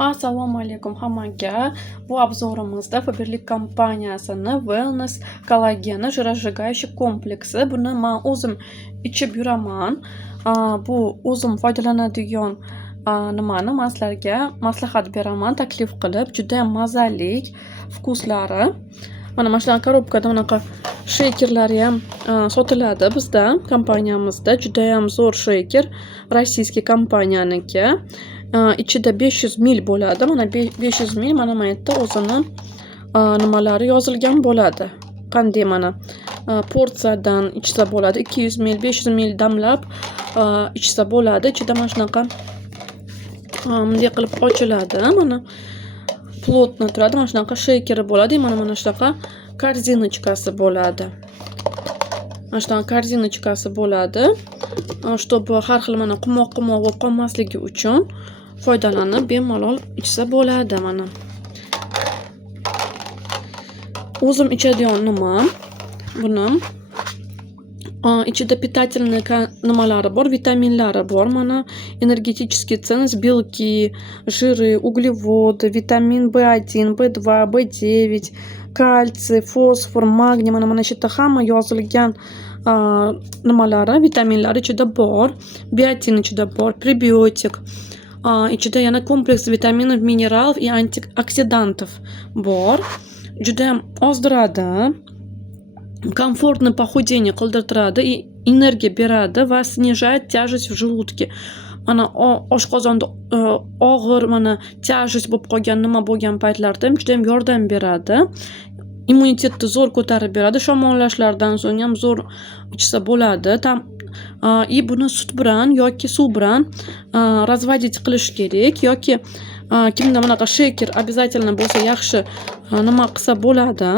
Assalomu alaykum hammaga. Bu obzorimizda Faberlic kompaniyasini Wellness kollageni жиросжигающий kompleksi. Buni men o'zim ichib yuraman. Bu o'zim foydalanadigan nimani men sizlarga maslahat beraman, taklif qilib. Juda ham mazali vkuslari. Mana shunaqa korobkada bunaqa sheykerlari ham sotiladi bizda kompaniyamizda. Juda ham zo'r sheyker, rossiyskiy kompaniyaniki. İçida 500 ml bo'ladi. Mana 500 ml mana bu yerda o'zini nimalari yozilgan bo'ladi. Qanday mana porsiyadan ichsa bo'ladi. 200 ml, 500 ml damlab ichsa bo'ladi. Ichida mana shunaqa bunday qilib ochiladi. Mana plotno turadi. Mana shunaqa sheyker bo'ladi. Mana shunaqa korzinочкасы bo'ladi. Mana shunaqa korzinочкасы bo'ladi. Чтобы har xil mana qumoq-qumoq bo'lib qolmasligi uchun foydalanib bemalol ichsa bo'ladi mana. O'zim ichadigan nima? Buni ichida питательный nimalari bor, vitaminlari bor. Mana энергетический ценность, белки, жиры, углеводы, vitamin B1, B2, B9, kalsiy, fosfor, magniy mana shu yerda hamma yozilgan nimalari, vitaminlar ichida bor, biotin ichida bor, prebiotik, ichida yana kompleks vitaminov, mineralov va antioksidantov bor. Juda ham ozdiradi, комфортное похудение qildiradi, energiya beradi va снижает тяжесть в желудке. Mana oshqozonda og'ir mana tяжесть bo'lib qolgan nima bo'lgan paytlarda ham juda ham yordam beradi. Immunitetni zo'r ko'tarib beradi. Shamollashlardan so'ng ham zo'r ichsa bo'ladi. И buni sut bilan yoki suv bilan razvodить qilish kerak yoki kimda bunaqa sheyker обязательно bo'lsa yaxshi nima qilsa bo'ladi.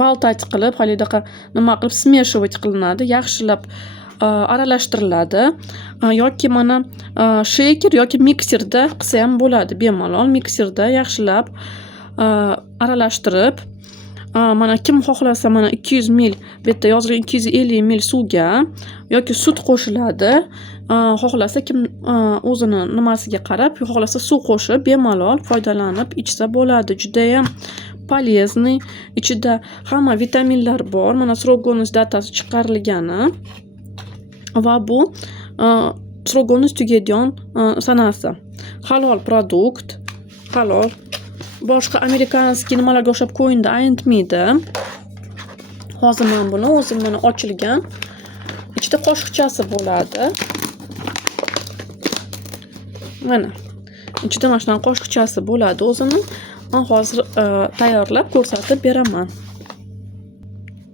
Baltach qilib, halidaqa nima qilib смешивать qilinadi, yaxshilab aralashtiriladi. Yoki mana sheyker yoki mikserda qilsa ham bo'ladi. Bemalol mikserda yaxshilab aralashtirib, mana kim xohlasa mana 200 ml, bu yerda yozilgan 250 ml suvga yoki sut qo'shiladi. Xohlasa kim o'zini nimasiga qarab, xohlasa suv qo'shib bemalol foydalanib ichsa bo'ladi. Juda ham полезный, ichida hamma vitaminlar bor. Mana срок годности datasi chiqarilgani va bu срок годности tugaydigan sanasi. Halol produkt, halol. Boshqa amerikanskiy nimalarga o'xshab qo'yinda aytmaydi. Hozir men buni o'zim mana ochilgan. Ichida qoshiqchasi bo'ladi. Mana ichida mana shunaqa qoshiqchasi bo'ladi o'zini. Men hozir tayyorlab ko'rsatib beraman.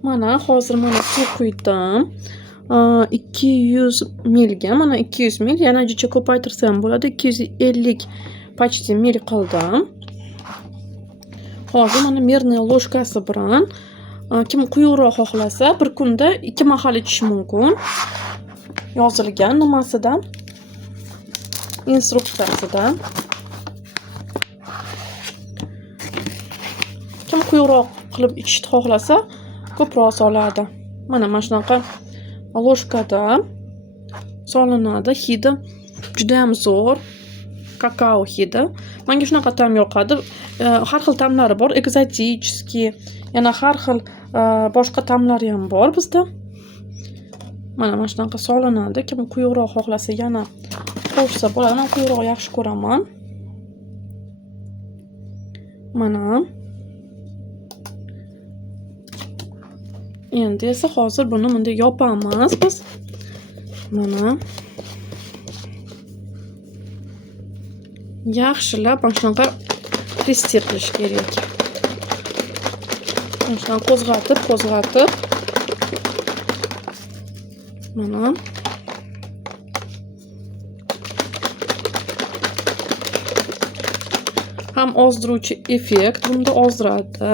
Mana hozir mana suv quydim. 200 ml ga mana 200 ml, yana jicha ko'paytirsa ham bo'ladi. 250 почти ml qildim. Hozir mana merniy ложкасы bilan kim quyuqroq xohlasa bir kunda 2 mahal ichish mumkin. Yozilgan nimasidan, instruksiyasidan. Kim quyuqroq qilib ichishni xohlasa ko'proq soladi. Mana shunaqa ложкада solinadi. Hidi juda ham zo'r. Kakao hidi. Menga shunaqa ta'm yoqadi. Har xil ta'mlari bor, ekzotiskiy, yana har xil boshqa ta'mlari ham bor bizda. Mana shunaqa solinadi. Kim quyuqroq xohlasa yana qo'shsa bo'ladi. Men quyuqroq yaxshi ko'raman. Mana endi esa hozir buni bunday yopamiz biz. Mana yaxshilab mana shunaqa tester qilish kerak. Mana shunaqa qo'zg'atib mana ham ozdiruvchi effekt bunda ozdiradi.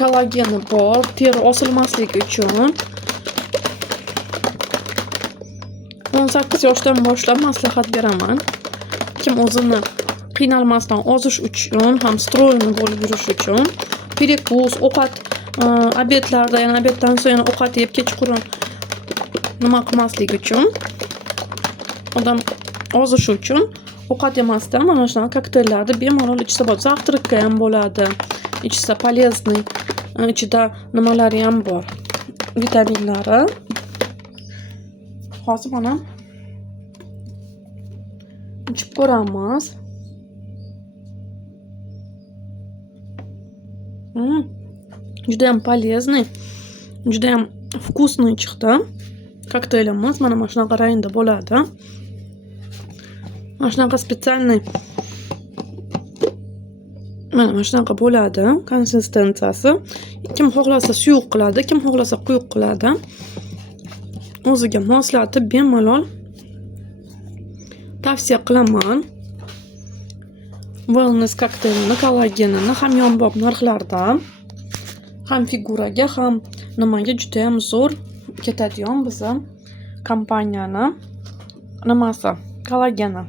Kollageni bor, teri osilmasligi uchun. 18 yoshdan boshlab maslahat beraman. Kim o'zini qiynalmasdan ozish uchun, ham stroyni bo'lib yurish uchun, перекус, ovqat, obedlarda, yana obeddan so'ng yana ovqat yeb kechqurun nima qilmaslik uchun, odam ozishi uchun ovqat emasdan mana shunaqa kokteyllarni bemalol ichsa bo'ladi. Завтракка ham bo'ladi. Ichsa полезный. Ichida nimalari ham bor? Vitaminlari. Hozir mana ichib ko'ramiz. Juda ham полезный. Juda ham вкусный chiqdi. Kokteylimiz mana shunaqa rangda bo'ladi. Mana shunaqa специальный mana shunaqa bo'ladi konsistensiyasi. Kim xohlasa suyuq qiladi, kim xohlasa quyuq qiladi. O'ziga moslatib bemalol tavsiya qilaman. Wellness kokteylini, kollagenini ham yonbop narxlarda, ham figuraga, ham nimaga juda ham zo'r ketadigan bizning kompaniyani nimasi, kollageni.